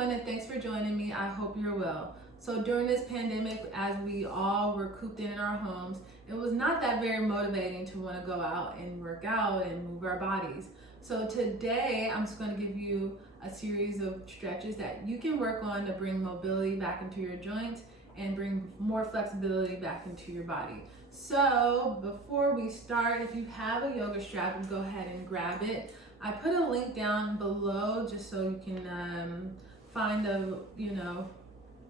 everyone, and thanks for joining me. I hope you're well. So during this pandemic, as we all were cooped in our homes, it was not that very motivating to want to go out and work out and move our bodies. So today, I'm just going to give you a series of stretches that you can work on to bring mobility back into your joints and bring more flexibility back into your body. So before we start, if you have a yoga strap, go ahead and grab it. I put a link down below just so you can find a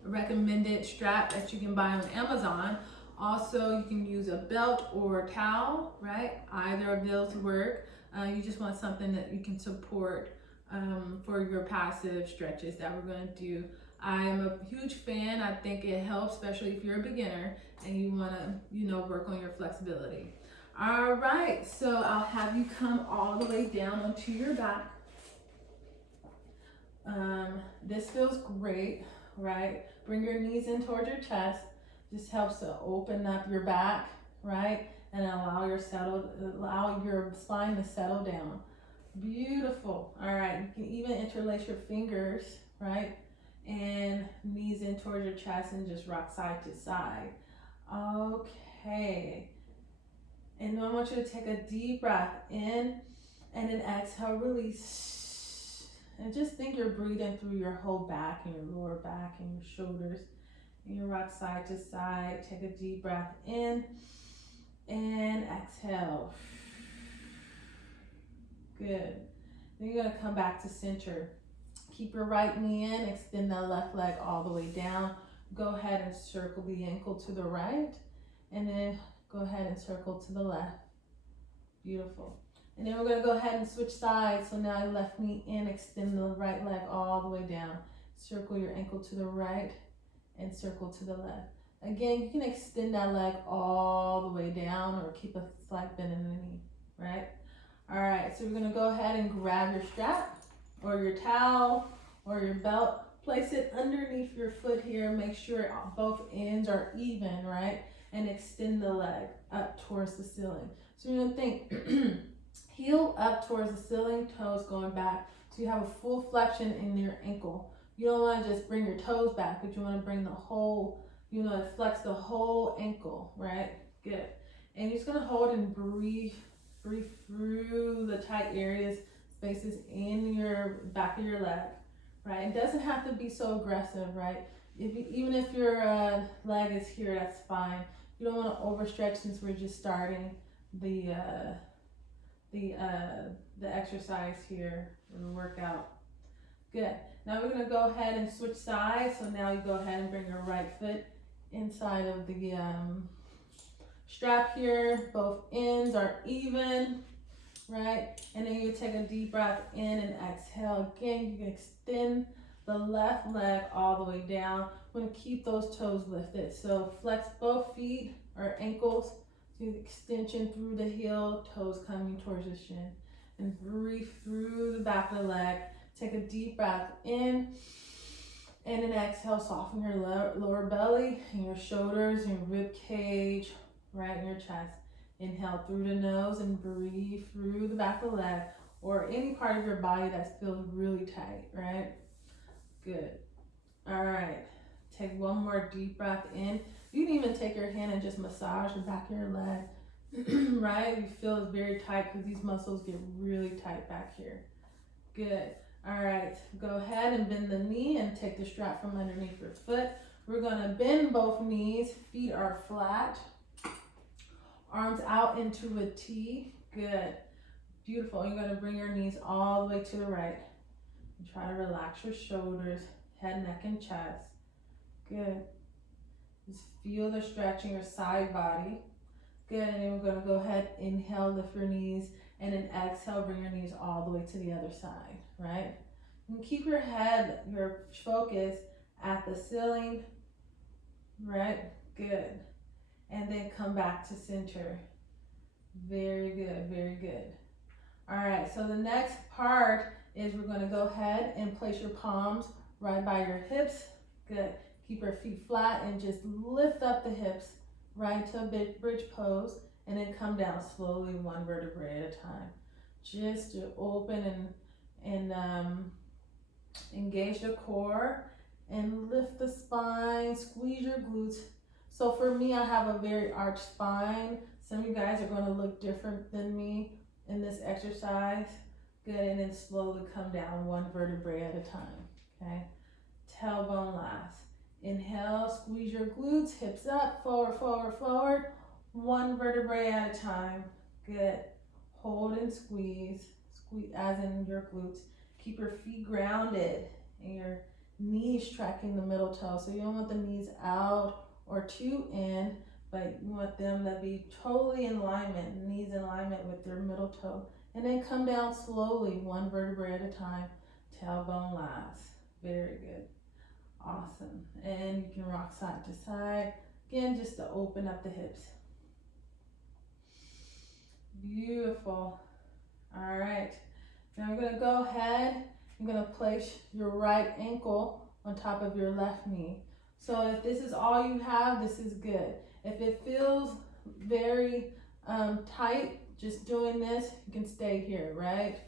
recommended strap that you can buy on Amazon. Also, you can use a belt or a towel, right? Either of those work. You just want something that you can support for your passive stretches that we're going to do. I am a huge fan. I think it helps, especially if you're a beginner and you want to, work on your flexibility. All right, so I'll have you come all the way down onto your back. This feels great, right? Bring your knees in towards your chest. This helps to open up your back, right? And allow your spine to settle down. Beautiful. All right, you can even interlace your fingers, right? And knees in towards your chest and just rock side to side. Okay. And I want you to take a deep breath in and then exhale, release. And just think you're breathing through your whole back and your lower back and your shoulders. And you rock side to side. Take a deep breath in and exhale. Good. Then you're going to come back to center. Keep your right knee in, extend the left leg all the way down. Go ahead and circle the ankle to the right, and then go ahead and circle to the left. Beautiful. And then we're going to go ahead and switch sides. So now your left knee in, extend the right leg all the way down. Circle your ankle to the right and circle to the left. Again, you can extend that leg all the way down or keep a slight bend in the knee, right? All right, so we're going to go ahead and grab your strap or your towel or your belt. Place it underneath your foot here. Make sure both ends are even, right? And extend the leg up towards the ceiling. So you're gonna think heel up towards the ceiling, toes going back. So you have a full flexion in your ankle. You don't wanna just bring your toes back, but you wanna bring the whole, flex the whole ankle, right? Good. And you're just gonna hold and breathe through the tight areas, spaces in your back of your leg, right? It doesn't have to be so aggressive, right? Even if your leg is here, that's fine. You don't want to overstretch since we're just starting the exercise here, or the workout. Good. Now we're going to go ahead and switch sides. So now you go ahead and bring your right foot inside of the strap here. Both ends are even, right? And then you take a deep breath in and exhale. Again, you can extend the left leg all the way down. We're going to keep those toes lifted. So flex both feet or ankles to extension through the heel, toes coming towards the shin. And breathe through the back of the leg. Take a deep breath in and then exhale. Soften your lower belly and your shoulders and your rib cage, right in your chest. Inhale through the nose and breathe through the back of the leg or any part of your body that feels really tight, right? Good. All right. Take one more deep breath in. You can even take your hand and just massage the back of your leg, right? You feel it's very tight because these muscles get really tight back here. Good. All right. Go ahead and bend the knee and take the strap from underneath your foot. We're going to bend both knees. Feet are flat. Arms out into a T. Good. Beautiful. You're going to bring your knees all the way to the right. And try to relax your shoulders, head, neck, and chest. Good. Just feel the stretch in your side body. Good. And then we're going to go ahead, inhale, lift your knees, and then exhale, bring your knees all the way to the other side, right? And keep your head, your focus at the ceiling, right? Good. And then come back to center. Very good, very good. All right, so the next part is we're going to go ahead and place your palms right by your hips. Good. Keep your feet flat and just lift up the hips right into a bridge pose and then come down slowly, one vertebrae at a time. Just to open and Engage the core and lift the spine, squeeze your glutes. So for me, I have a very arched spine. Some of you guys are going to look different than me in this exercise. Good, and then slowly come down one vertebrae at a time, okay? Tailbone last. Inhale, squeeze your glutes, hips up, forward, forward, forward. One vertebrae at a time. Good. Hold and squeeze, squeeze as in your glutes. Keep your feet grounded and your knees tracking the middle toe. So you don't want the knees out or too in, but you want them to be totally in alignment, knees in alignment with their middle toe. And then come down slowly, one vertebrae at a time. Tailbone last. Very good. Awesome. And you can rock side to side. Again, just to open up the hips. Beautiful. All right. Now we're going to go ahead. I'm going to place your right ankle on top of your left knee. So if this is all you have, this is good. If it feels very tight, just doing this, you can stay here, right?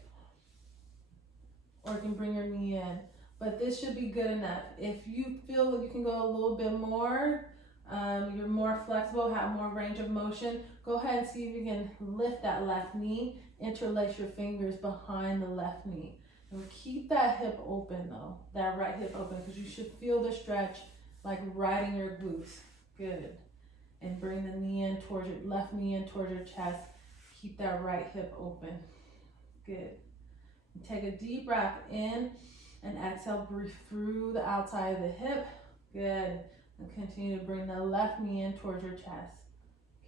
Or you can bring your knee in. But this should be good enough. If you feel that you can go a little bit more, you're more flexible, have more range of motion, go ahead and see if you can lift that left knee, interlace your fingers behind the left knee. And keep that hip open though, that right hip open, because you should feel the stretch like right in your glutes. Good. And bring the knee in towards your left knee in towards your chest. Keep that right hip open. Good. And take a deep breath in and exhale, breathe through the outside of the hip. Good. And continue to bring the left knee in towards your chest.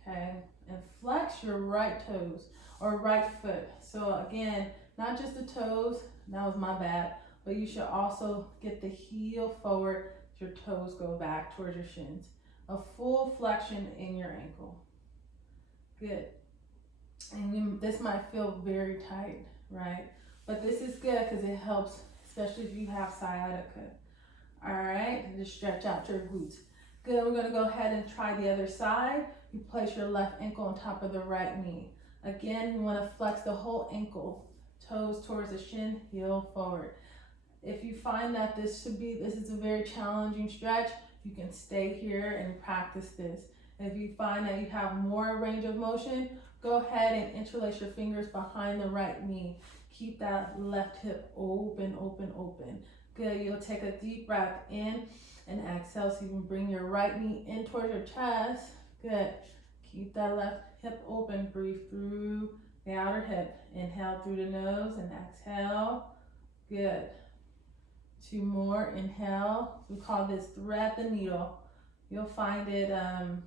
Okay. And flex your right toes or right foot. So again, not just the toes, that was my bad, but you should also get the heel forward, your toes go back towards your shins. A full flexion in your ankle. Good. And this might feel very tight, right? But this is good because it helps, especially if you have sciatica. All right, and just stretch out your glutes. Good, we're gonna go ahead and try the other side. You place your left ankle on top of the right knee. Again, you wanna flex the whole ankle, toes towards the shin, heel forward. If you find that this is a very challenging stretch, you can stay here and practice this. If you find that you have more range of motion, go ahead and interlace your fingers behind the right knee. Keep that left hip open, open, open. Good, you'll take a deep breath in and exhale so you can bring your right knee in towards your chest. Good, keep that left hip open, breathe through the outer hip. Inhale through the nose and exhale. Good. 2 more, inhale. We call this thread the needle. You'll find it on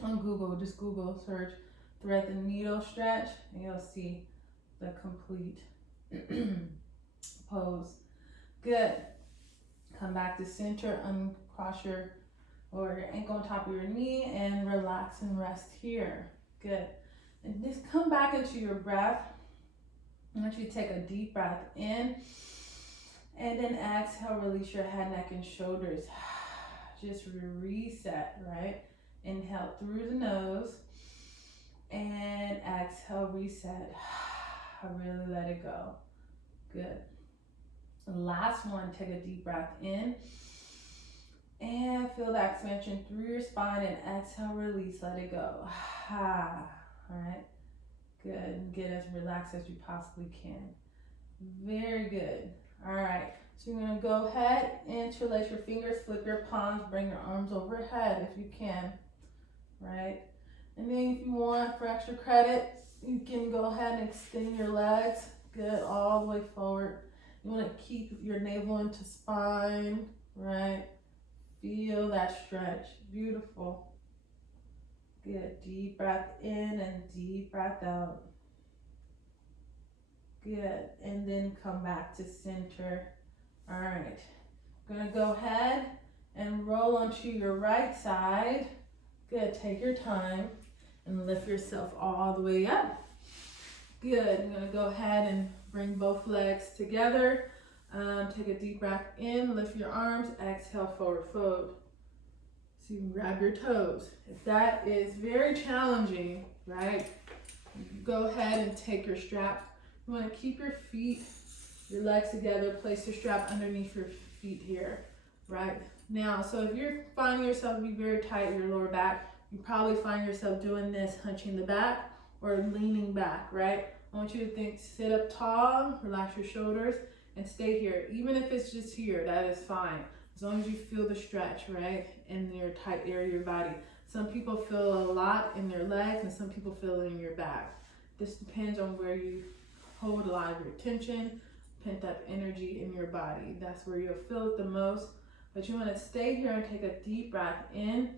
Google, just Google search thread the needle stretch and you'll see the complete pose. Good. Come back to center, uncross your ankle on top of your knee and relax and rest here. Good. And just come back into your breath. I want you to take a deep breath in and then exhale, release your head, neck, and shoulders. Just reset, right? Inhale through the nose and exhale, reset. Really let it go. Good. Last one, take a deep breath in and feel that expansion through your spine and exhale, release, let it go. All right. Good. And get as relaxed as you possibly can. Very good. All right. So you're going to go ahead, interlace your fingers, flip your palms, bring your arms overhead if you can. Right. And then if you want, for extra credit, you can go ahead and extend your legs. Good. All the way forward. You want to keep your navel into spine. Right. Feel that stretch. Beautiful. Good. Deep breath in and deep breath out. Good. And then come back to center. All right. I'm going to go ahead and roll onto your right side. Good. Take your time and lift yourself all the way up. Good. I'm going to go ahead and bring both legs together. Take a deep breath in, lift your arms, exhale, forward fold. So you can grab your toes. If that is very challenging, right, go ahead and take your straps. You want to keep your feet your legs together, place your strap underneath your feet here, right? Now, so if you're finding yourself to be very tight in your lower back, you probably find yourself doing this, hunching the back or leaning back, right? I want you to think, sit up tall, relax your shoulders, and stay here. Even if it's just here, that is fine. As long as you feel the stretch, right, in your tight area of your body. Some people feel a lot in their legs, and some people feel it in your back. This depends on where you hold a lot of your tension, pent up energy in your body. That's where you'll feel it the most. But you want to stay here and take a deep breath in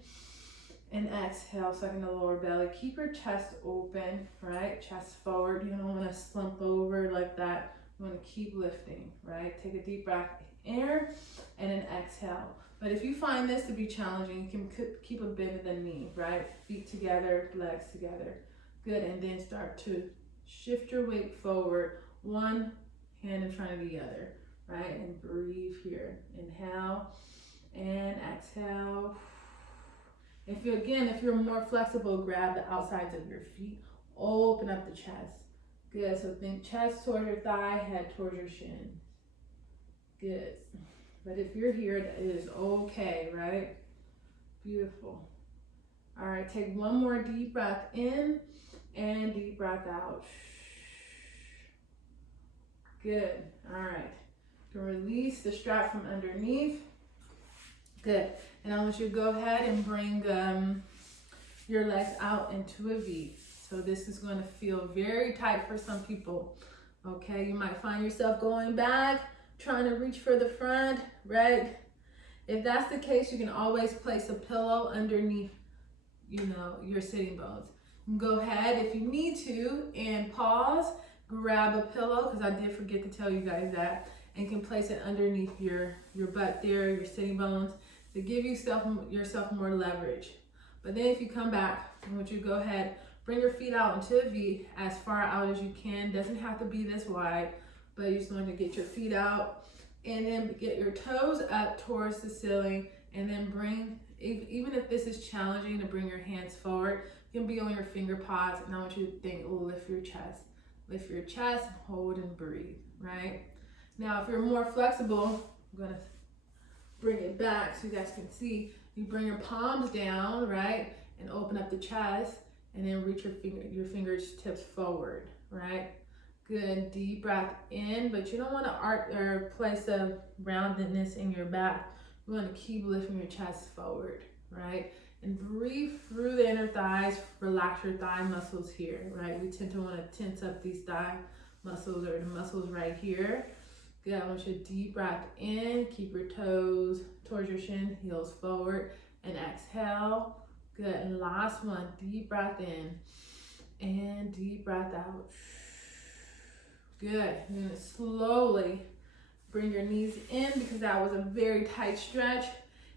and exhale, sucking the lower belly. Keep your chest open, right? Chest forward. You don't want to slump over like that. You want to keep lifting, right? Take a deep breath in and then exhale. But if you find this to be challenging, you can keep a bend of the knee, right? Feet together, legs together. Good, and then start to shift your weight forward, one hand in front of the other, right? And breathe here. Inhale and exhale. If you're more flexible, grab the outsides of your feet, open up the chest. Good, so think chest towards your thigh, head towards your shin. Good, but if you're here, that is okay, right? Beautiful. All right, take one more deep breath in and deep breath out. Good, all right. To release the strap from underneath. Good, and I want you to go ahead and bring your legs out into a V. So this is going to feel very tight for some people, okay? You might find yourself going back, trying to reach for the front, right? If that's the case, you can always place a pillow underneath, your sitting bones. Go ahead if you need to and pause, grab a pillow, because I did forget to tell you guys that, and can place it underneath your butt there, your sitting bones, to give yourself more leverage. But then if you come back, I want you to go ahead, bring your feet out into a V as far out as you can. Doesn't have to be this wide, but you just want to get your feet out and then get your toes up towards the ceiling, and then bring, even if this is challenging, to bring your hands forward. You can be on your finger paws, and I want you to think, lift your chest, hold and breathe, right? Now, if you're more flexible, I'm gonna bring it back so you guys can see. You bring your palms down, right? And open up the chest, and then reach your fingertips forward, right? Good, deep breath in, but you don't want to place a roundedness in your back. You want to keep lifting your chest forward, right? And breathe through the inner thighs, relax your thigh muscles here, right? We tend to want to tense up these thigh muscles, or the muscles right here. Good, I want you to deep breath in, keep your toes towards your shin, heels forward, and exhale. Good, and last one, deep breath in and deep breath out. Good, you're gonna slowly bring your knees in, because that was a very tight stretch,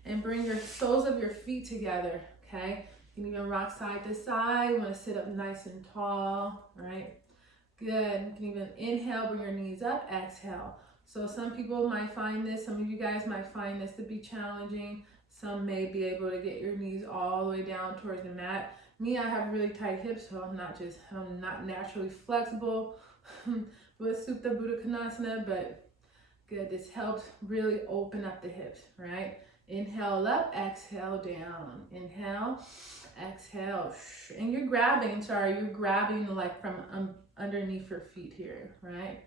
and bring your soles of your feet together, okay? You can even rock side to side. You wanna sit up nice and tall, right? Good, you can even inhale, bring your knees up, exhale. So some people might find this, some of you guys might find this to be challenging. Some may be able to get your knees all the way down towards the mat. Me, I have really tight hips, so I'm not naturally flexible with Supta Buddha Konasana, but good, this helps really open up the hips, right? Inhale up, exhale down. Inhale, exhale, and you're grabbing like from underneath your feet here, right?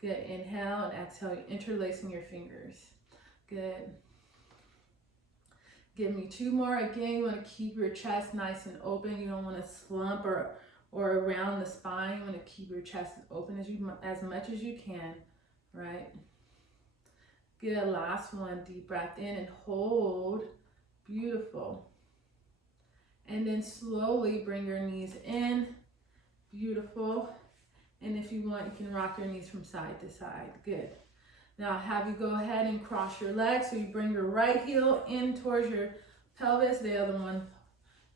Good, inhale and exhale, you're interlacing your fingers. Good. Give me two more. Again, you want to keep your chest nice and open. You don't want to slump or around the spine. You want to keep your chest open as much as you can, right? Good, last one, deep breath in and hold. Beautiful. And then slowly bring your knees in. Beautiful. And if you want, you can rock your knees from side to side. Good. Now I'll have you go ahead and cross your legs. So you bring your right heel in towards your pelvis, the other one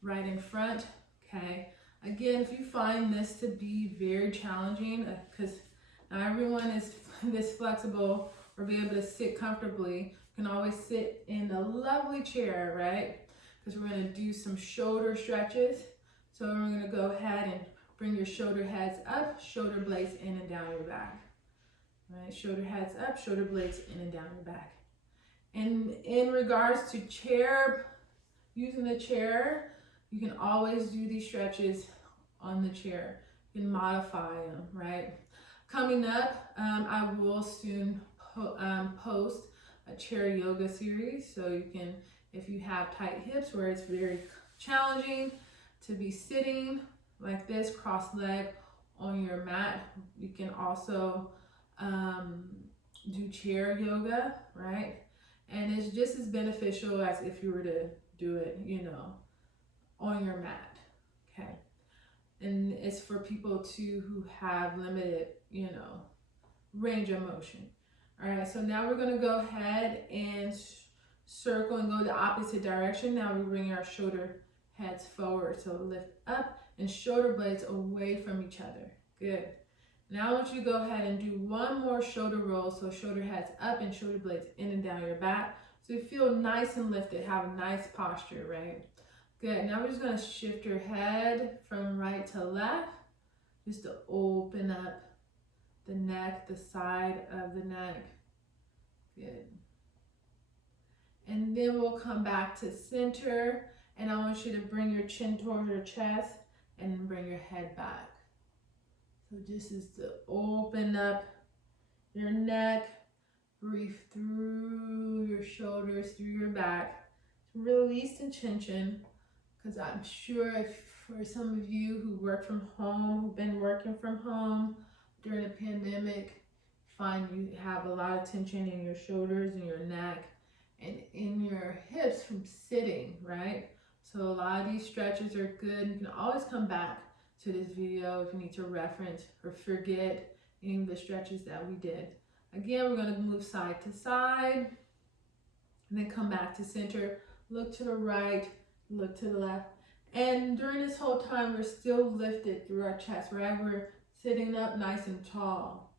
right in front, okay? Again, if you find this to be very challenging, because not everyone is this flexible or be able to sit comfortably, you can always sit in a lovely chair, right? Because we're gonna do some shoulder stretches. So we're gonna go ahead and bring your shoulder heads up, shoulder blades in and down your back. right? Shoulder heads up, shoulder blades in and down your back. And in regards to chair, using the chair, you can always do these stretches on the chair. You can modify them, right? Coming up, I will soon post a chair yoga series, so you can, if you have tight hips where it's very challenging to be sitting like this, cross leg on your mat, you can also do chair yoga, right? And it's just as beneficial as if you were to do it, you know, on your mat, okay? And it's for people too who have limited, you know, range of motion. All right, so now we're gonna go ahead and circle and go the opposite direction. Now we bring our shoulder heads forward. So lift up and shoulder blades away from each other. Good. Now I want you to go ahead and do one more shoulder roll. So shoulder heads up and shoulder blades in and down your back. So you feel nice and lifted, have a nice posture, right? Good. Now we're just gonna shift your head from right to left, just to open up the neck, the side of the neck. Good. And then we'll come back to center, and I want you to bring your chin towards your chest and bring your head back. So this is to open up your neck, breathe through your shoulders, through your back, release the tension, because I'm sure if for some of you who work from home, who've been working from home during the pandemic, find you have a lot of tension in your shoulders and your neck and in your hips from sitting, right? So a lot of these stretches are good. You can always come back to this video if you need to reference or forget any of the stretches that we did. Again, we're going to move side to side and then come back to center. Look to the right, look to the left. And during this whole time, we're still lifted through our chest, right? We're sitting up nice and tall.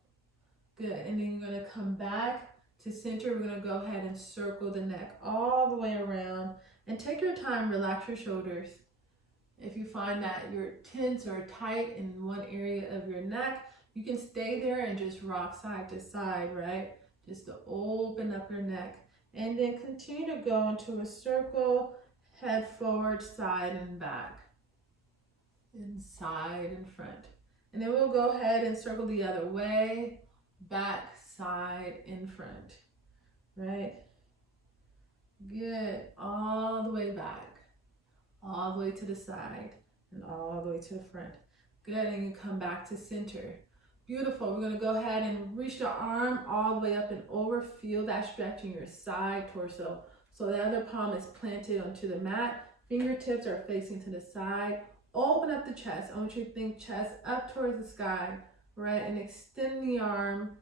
Good. And then you're going to come back to center. We're going to go ahead and circle the neck all the way around. And take your time, relax your shoulders. If you find that you're tense or tight in one area of your neck, you can stay there and just rock side to side, right? Just to open up your neck. And then continue to go into a circle, head forward, side and back, and side and front. And then we'll go ahead and circle the other way, back, side, and front, right? Good, all the way back, all the way to the side, and all the way to the front. Good, and you come back to center. Beautiful, we're gonna go ahead and reach the arm all the way up and over. Feel that stretch in your side torso. So the other palm is planted onto the mat. Fingertips are facing to the side. Open up the chest. I want you to think chest up towards the sky, right? And extend the arm.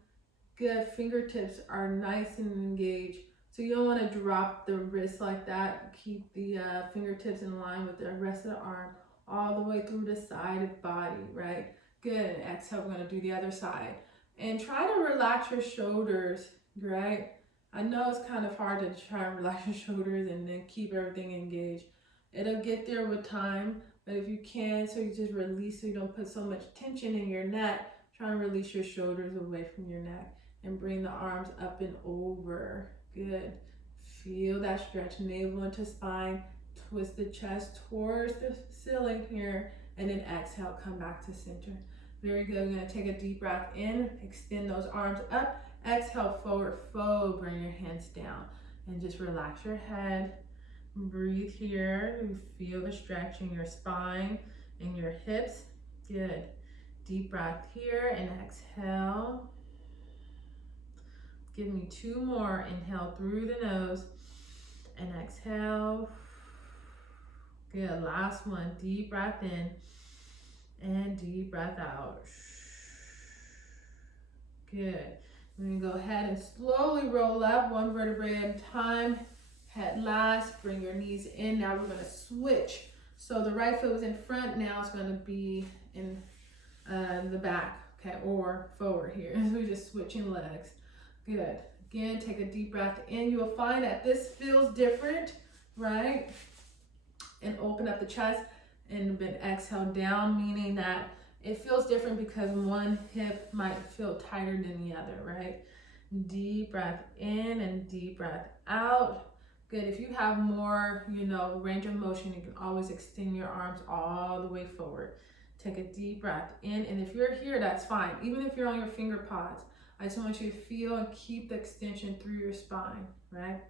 Good, fingertips are nice and engaged. So you don't want to drop the wrist like that. Keep the fingertips in line with the rest of the arm all the way through the side of the body, right? Good. Exhale, we're going to do the other side. And try to relax your shoulders, right? I know it's kind of hard to try and relax your shoulders and then keep everything engaged. It'll get there with time, but if you can, so you just release so you don't put so much tension in your neck, try and release your shoulders away from your neck and bring the arms up and over. Good. Feel that stretch, navel into spine, twist the chest towards the ceiling here, and then exhale, come back to center. Very good. We're going to take a deep breath in, extend those arms up, exhale, forward fold, bring your hands down, and just relax your head. Breathe here. You feel the stretch in your spine and your hips. Good. Deep breath here and exhale. Give me 2 more. Inhale through the nose and exhale. Good. Last one. Deep breath in and deep breath out. Good. We're going to go ahead and slowly roll up 1 vertebrae at a time. Head last. Bring your knees in. Now we're going to switch. So the right foot was in front. Now it's going to be in the back, okay, or forward here. So we're just switching legs. Good. Again, take a deep breath in. You will find that this feels different, right? And open up the chest and then exhale down, meaning that It feels different because one hip might feel tighter than the other, right? Deep breath in and deep breath out. Good. If you have more, range of motion, you can always extend your arms all the way forward. Take a deep breath in, and if you're here, that's fine. Even if you're on your finger pads, I just want you to feel and keep the extension through your spine, right?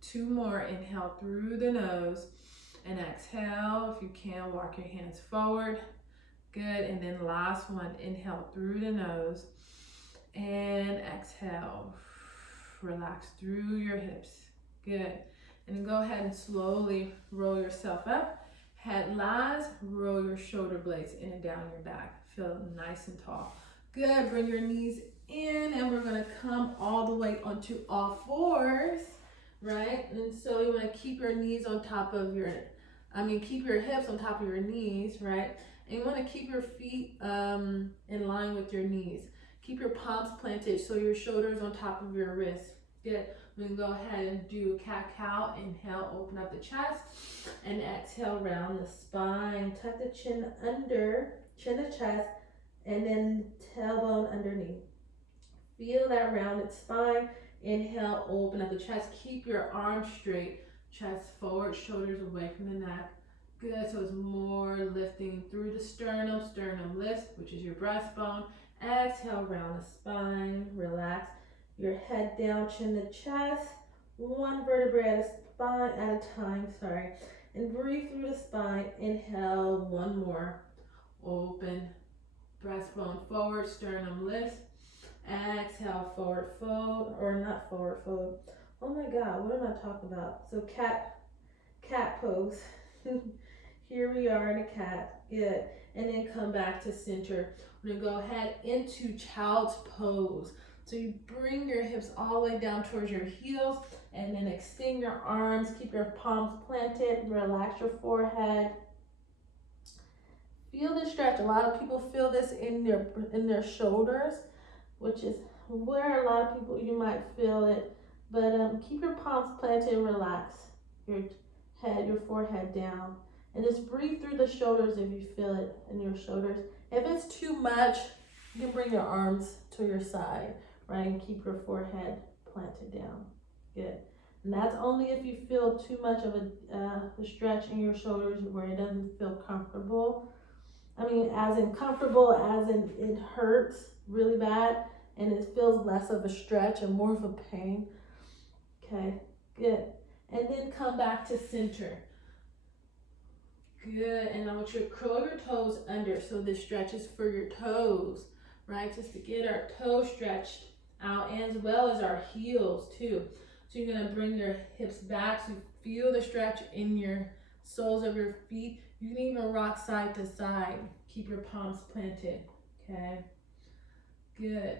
2 more. Inhale through the nose and exhale. If you can, walk your hands forward. Good. And then last one, inhale through the nose and exhale. Relax through your hips. Good. And then go ahead and slowly roll yourself up. Head lies, roll your shoulder blades in and down your back. Feel nice and tall. Good. Bring your knees in, and we're going to come all the way onto all fours, right? And so you want to keep your knees on top of keep your hips on top of your knees, right? And you want to keep your feet in line with your knees. Keep your palms planted so your shoulders on top of your wrists. Good. We can go ahead and do cat-cow. Inhale, open up the chest, and exhale, round the spine. Tuck the chin under, chin to chest, and then tailbone underneath. Feel that rounded spine. Inhale, open up the chest. Keep your arms straight, chest forward, shoulders away from the neck. Good. So it's more lifting through the sternum. Sternum lifts, which is your breastbone. Exhale, round the spine, relax. Your head down, chin to chest, 1 vertebrae at a time, and breathe through the spine. Inhale, 1 more, open, breastbone forward, sternum lifts. Exhale, forward fold, or not forward fold. Oh my God, what am I talking about? So cat pose. Here we are in a cat. Good. And then come back to center. We're gonna go ahead into child's pose. So you bring your hips all the way down towards your heels, and then extend your arms. Keep your palms planted. Relax your forehead. Feel the stretch. A lot of people feel this in their shoulders, which is where a lot of people, you might feel it. But keep your palms planted and relax your head, your forehead down. And just breathe through the shoulders if you feel it in your shoulders. If it's too much, you can bring your arms to your side, right? And keep your forehead planted down. Good. And that's only if you feel too much of a stretch in your shoulders where it doesn't feel comfortable. I mean, as in comfortable, as in it hurts really bad, and it feels less of a stretch and more of a pain. Okay, good. And then come back to center. Good. And I want you to curl your toes under. So this stretch is for your toes, right? Just to get our toes stretched out, as well as our heels too. So you're going to bring your hips back so you feel the stretch in your soles of your feet. You can even rock side to side. Keep your palms planted. Okay. Good.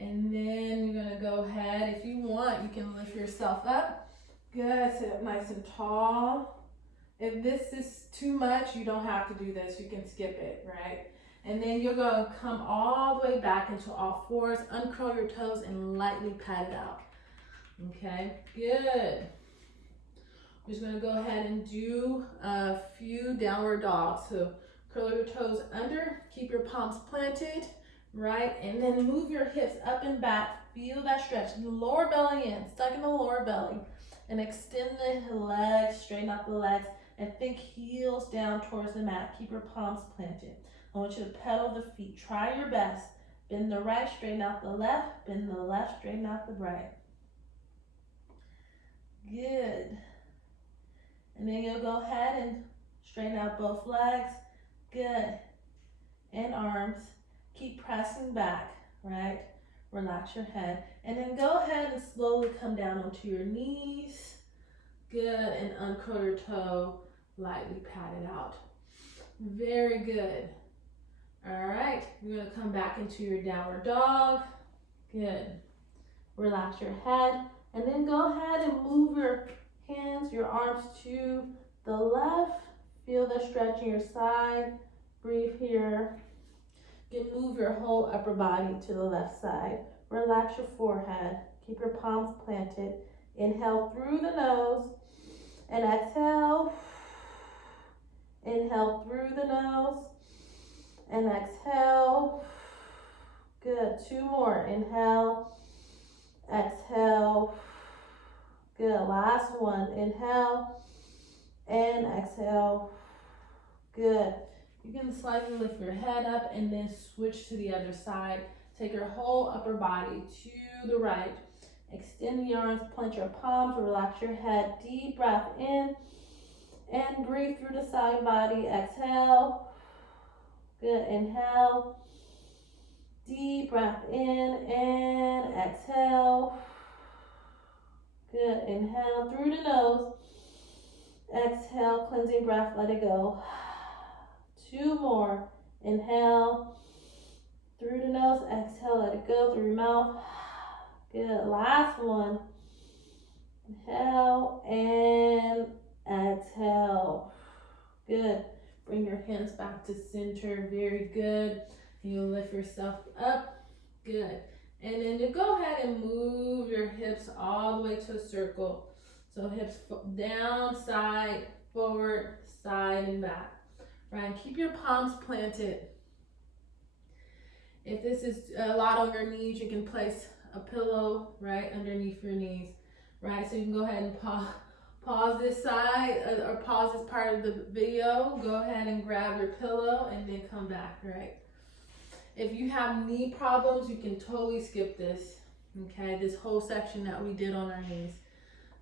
And then you're going to go ahead. If you want, you can lift yourself up. Good. Sit up nice and tall. If this is too much, you don't have to do this. You can skip it, right? And then you're going to come all the way back into all fours. Uncurl your toes and lightly pat it out. Okay. Good. We're just going to go ahead and do a few downward dogs. So curl your toes under. Keep your palms planted, right? And then move your hips up and back. Feel that stretch. Lower belly in. Stuck in the lower belly. And extend the legs, straighten out the legs, and think heels down towards the mat. Keep your palms planted. I want you to pedal the feet. Try your best. Bend the right, straighten out the left. Bend the left, straighten out the right. Good. And then you'll go ahead and straighten out both legs. Good. And arms. Keep pressing back, right? Relax your head. And then go ahead and slowly come down onto your knees. Good. And uncurl your toe. Lightly pat it out. Very good. All right. You're going to come back into your downward dog. Good. Relax your head. And then go ahead and move your hands, your arms to the left. Feel the stretch in your side. Breathe here. You can move your whole upper body to the left side. Relax your forehead. Keep your palms planted. Inhale through the nose and exhale. Inhale through the nose and exhale. Good. 2 more. Inhale, exhale. Good. Last one. Inhale and exhale. Good. You can slightly lift your head up and then switch to the other side. Take your whole upper body to the right. Extend the arms, plant your palms, relax your head. Deep breath in and breathe through the side body. Exhale. Good. Inhale. Deep breath in and exhale. Good. Inhale through the nose. Exhale, cleansing breath, let it go. 2 more. Inhale through the nose. Exhale, let it go through your mouth. Good. Last one. Inhale and exhale. Good. Bring your hands back to center. Very good. You'll lift yourself up. Good. And then you go ahead and move your hips all the way to a circle. So hips down, side, forward, side, and back. Right, and keep your palms planted. If this is a lot on your knees, you can place a pillow right underneath your knees. Right, so you can go ahead and pause this side or pause this part of the video. Go ahead and grab your pillow and then come back, right? If you have knee problems, you can totally skip this, okay? This whole section that we did on our knees.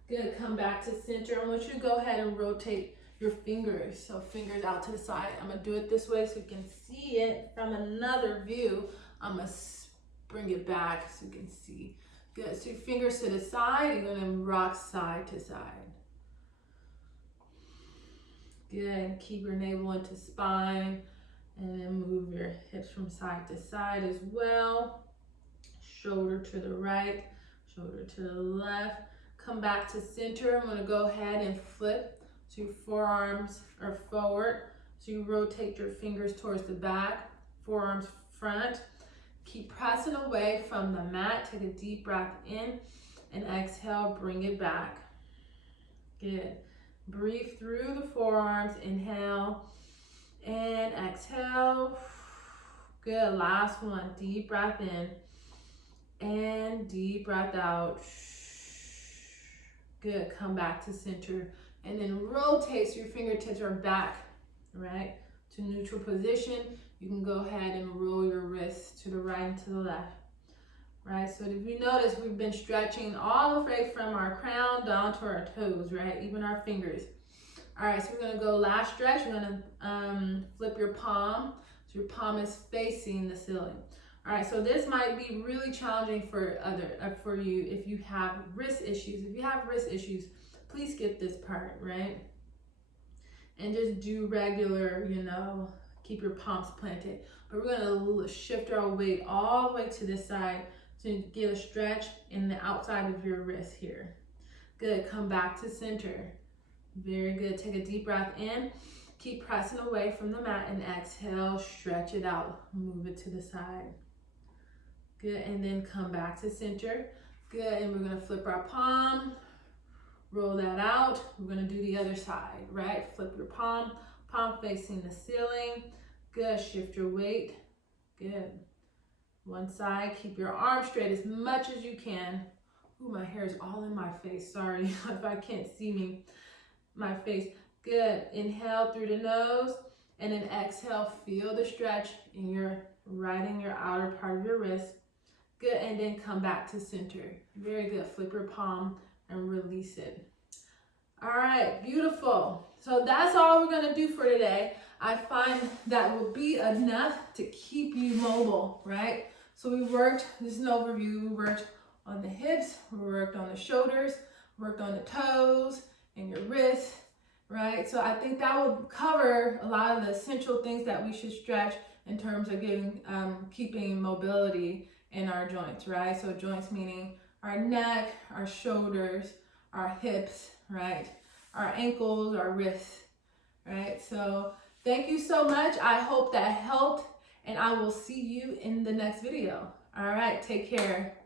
Good, come back to center. I want you to go ahead and rotate your fingers. So fingers out to the side. I'm gonna do it this way so you can see it from another view. I'm gonna bring it back so you can see. Good, so your fingers to the side, you're gonna rock side to side. Good, and keep your navel into spine. And then move your hips from side to side as well. Shoulder to the right, shoulder to the left. Come back to center. I'm gonna go ahead and flip so your forearms are forward. So you rotate your fingers towards the back, forearms front. Keep pressing away from the mat. Take a deep breath in and exhale, bring it back. Good. Breathe through the forearms, inhale. And exhale. Good. Last one. Deep breath in and deep breath out. Good. Come back to center and then rotate so your fingertips are back, right, to neutral position. You can go ahead and roll your wrists to the right and to the left, right? So if you notice, we've been stretching all the way from our crown down to our toes, right, even our fingers. All right, so we're gonna go last stretch. We're gonna flip your palm, so your palm is facing the ceiling. All right, so this might be really challenging for you if you have wrist issues. If you have wrist issues, please skip this part, right? And just do regular, keep your palms planted. But we're gonna shift our weight all the way to this side to get a stretch in the outside of your wrist here. Good, come back to center. Very good. Take a deep breath in. Keep pressing away from the mat and exhale. Stretch it out. Move it to the side. Good. And then come back to center. Good. And we're going to flip our palm. Roll that out. We're going to do the other side, right? Flip your palm. Palm facing the ceiling. Good. Shift your weight. Good. One side. Keep your arms straight as much as you can. Ooh, my hair is all in my face. Sorry if I can't see my face. Good. Inhale through the nose and then exhale. Feel the stretch in your outer part of your wrist. Good. And then come back to center. Very good. Flip your palm and release it. All right. Beautiful. So that's all we're going to do for today. I find that will be enough to keep you mobile, right? So we worked, this is an overview, we worked on the hips, we worked on the shoulders, worked on the toes and your wrists, right? So I think that will cover a lot of the essential things that we should stretch in terms of keeping mobility in our joints, right? So joints meaning our neck, our shoulders, our hips, right? Our ankles, our wrists, right? So thank you so much. I hope that helped, and I will see you in the next video. All right, take care.